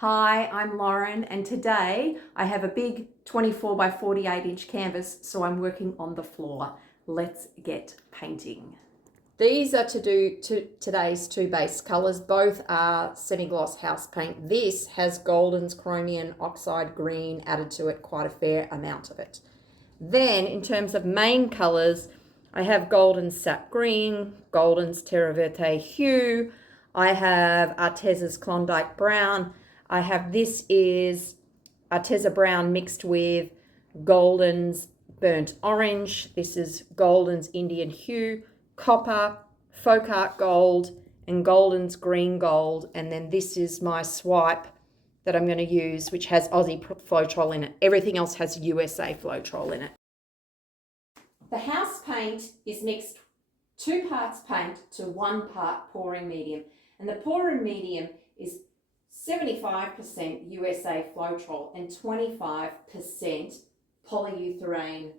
Hi, I'm Lauren, and today I have a big 24 by 48 inch canvas, so I'm working on the floor. Let's get painting. These are today's two base colours. Both are semi-gloss house paint. This has Golden's Chromium Oxide Green added to it, quite a fair amount of it. Then in terms of main colours, I have Golden's Sap Green, Golden's Terra Verte Hue, I have Artesa's Klondike Brown, I have this is Artesa Brown mixed with Golden's Burnt Orange, this is Golden's Indian Hue, Copper, Folk Art Gold, and Golden's Green Gold, and then this is my swipe that I'm going to use, which has Aussie Floetrol in it. Everything else has USA Floetrol in it. The house paint is mixed 2 parts paint to 1 part pouring medium, and the pouring medium is 75% USA Floetrol and 25% polyurethane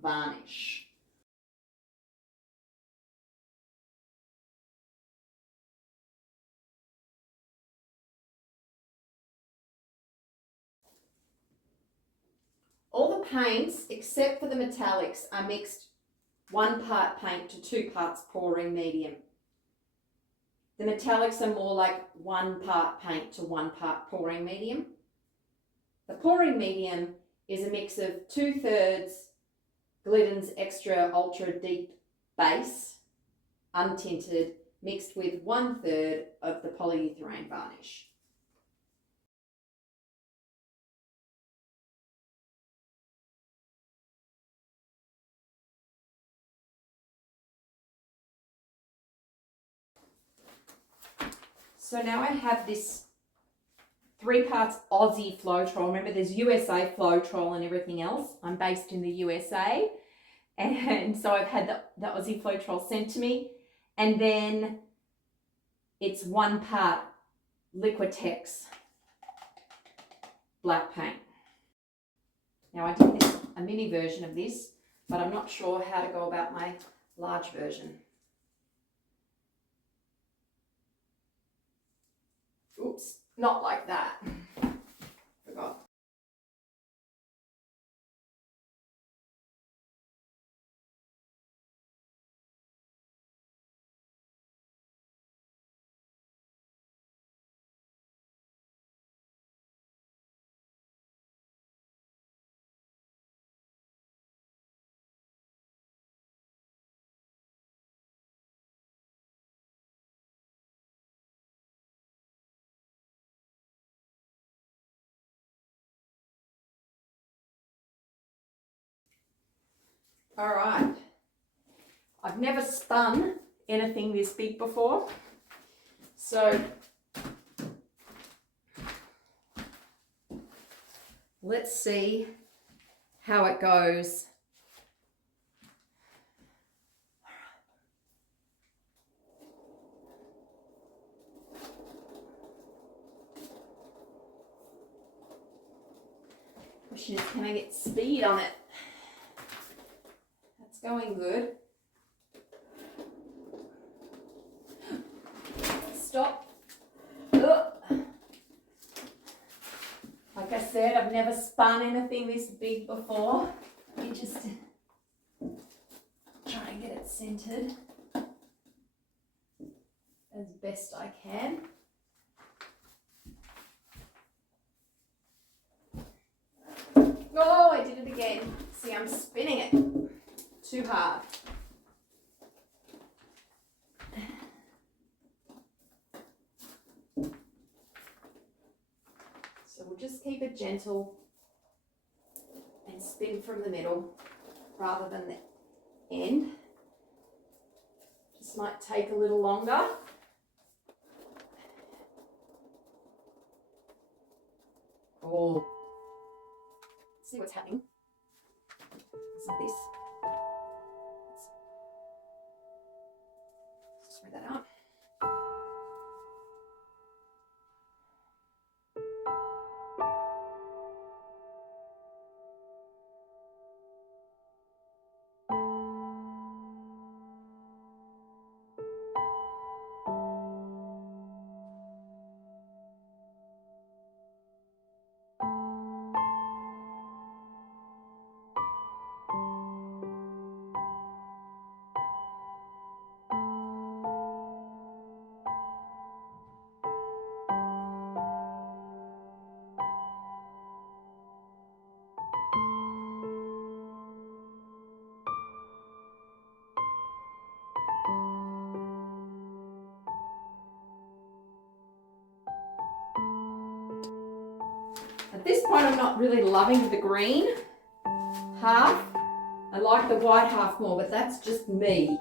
varnish. All the paints, except for the metallics, are mixed 1 part paint to 2 parts pouring medium. The metallics are more like 1 part paint to 1 part pouring medium. The pouring medium is a mix of 2/3 Glidden's Extra Ultra Deep Base, untinted, mixed with 1/3 of the polyurethane varnish. So now I have this 3 parts Aussie Floetrol. Remember, there's USA Floetrol and everything else. I'm based in the USA. And so I've had the Aussie Floetrol sent to me. And then it's 1 part Liquitex black paint. Now I did a mini version of this, but I'm not sure how to go about my large version. Oops, not like that. Forgot. All right. I've never spun anything this big before, so let's see how it goes. Question is, can I get speed on it? That's going good. Stop. Ugh. Like I said, I've never spun anything this big before. Let me just try and get it centered as best I can. Oh, I did it again. See, I'm spinning it too hard. So we'll just keep it gentle and spin from the middle rather than the end. This might take a little longer. Oh, see what's happening. So this. Let's spread that out. At this point, I'm not really loving the green half. I like the white half more, but that's just me.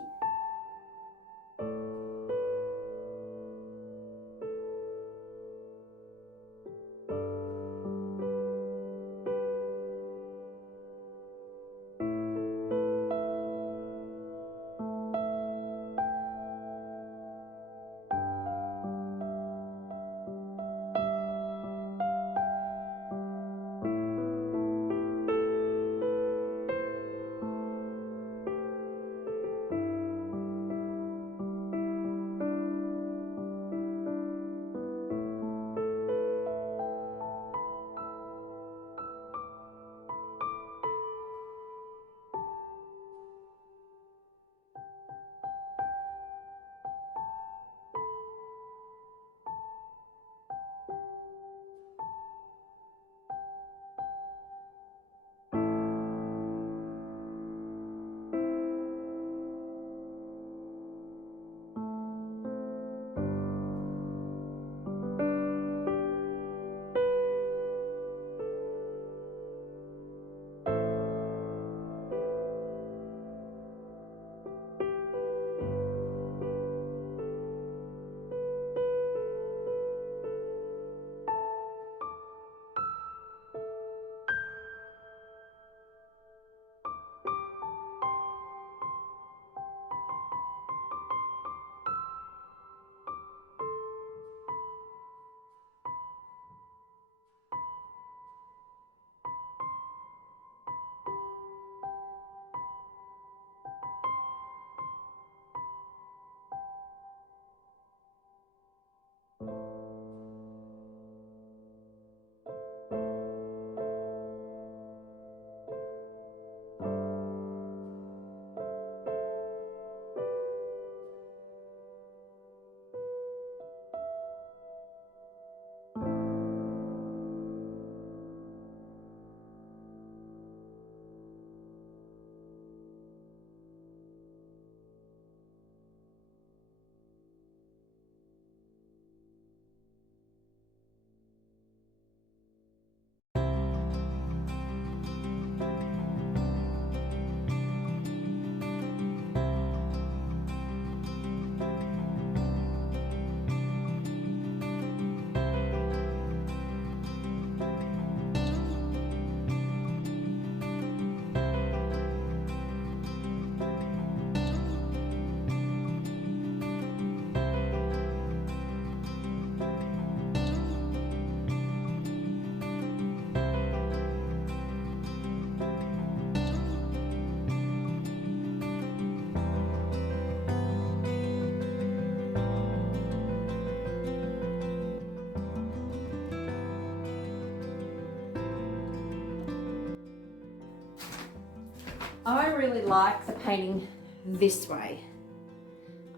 I really like the painting this way.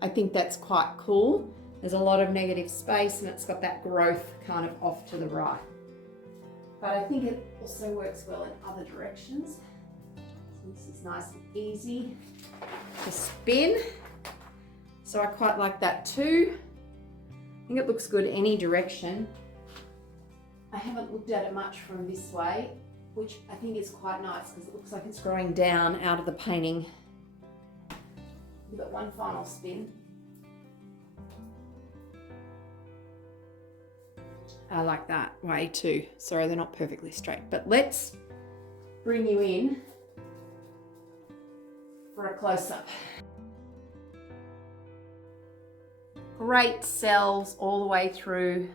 I think that's quite cool. There's a lot of negative space and it's got that growth kind of off to the right. But I think it also works well in other directions. So this is nice and easy to spin. So I quite like that too. I think it looks good any direction. I haven't looked at it much from this way, which I think is quite nice because it looks like it's growing down out of the painting. Give it one final spin. I like that way too. Sorry, they're not perfectly straight, but let's bring you in for a close-up. Great cells all the way through.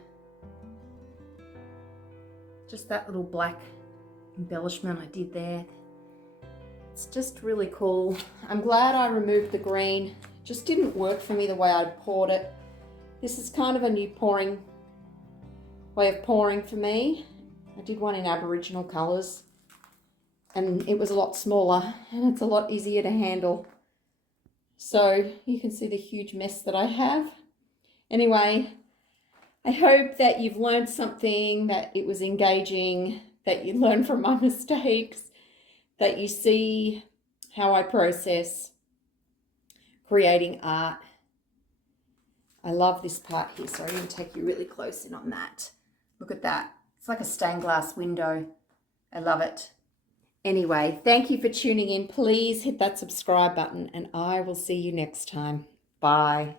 Just that little black embellishment I did there. It's just really cool. I'm glad I removed the green. It just didn't work for me the way I'd poured it. This is kind of a new way of pouring for me. I did one in Aboriginal colours and it was a lot smaller and it's a lot easier to handle. So you can see the huge mess that I have. Anyway, I hope that you've learned something, that it was engaging, that you learn from my mistakes, that you see how I process creating art. I love this part here, so I'm going to take you really close in on that. Look at that. It's like a stained glass window. I love it. Anyway, thank you for tuning in. Please hit that subscribe button and I will see you next time. Bye.